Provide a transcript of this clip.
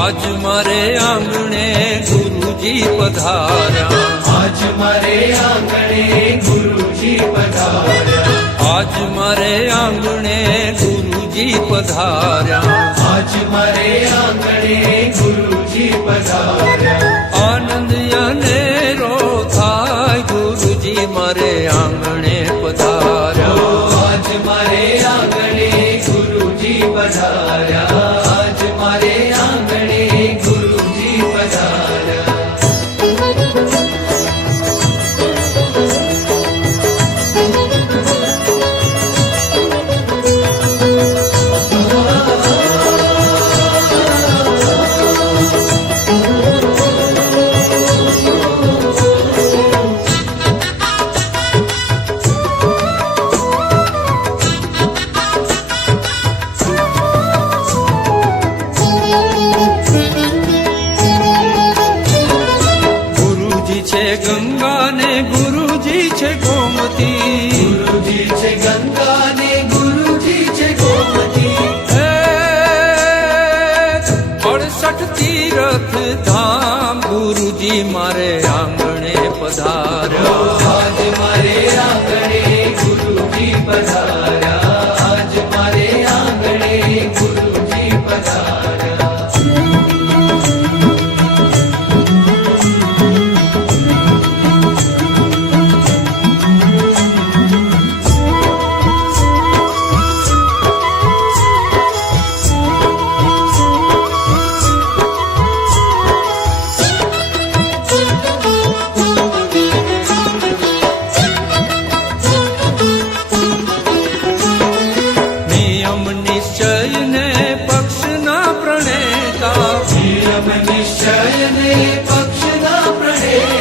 આજ મારે આંગણે ગુરુજી પધાર્યા, આજ મારે આંગણે ગુરુજી પધાર્યા, આજ મારે આંગણે ગુરુજી પધાર્યા, આજ મારે આંગણે ગુરુજી પધાર્યા, આનંદ અનેરો થાય ગુરુજી મારે આંગણે પધાર્યા, આજ મારે આંગણે ગુરુજી પધાર્યા, આજ મારે આંગણે ગુરુજી પધાર્યા. ગુરુજી છે ગંગા ને ગુરુજી છે ગોમતી, ગુરુજી છે ગંગા ને ગુરુજી છે ગોમતી, 68 તીર્થ ધામ ગુરુજી મારે આંગણે પધાર્યા, આજ મારે આંગણે ગુરુજી પધાર્યા, આજ મારે આંગણે ગુરુજી પધાર્યા. નિયમ નિશ્ચય ને પક્ષના પ્રણેતા, નિયમ નિશ્ચય ને પક્ષના પ્રણેતા,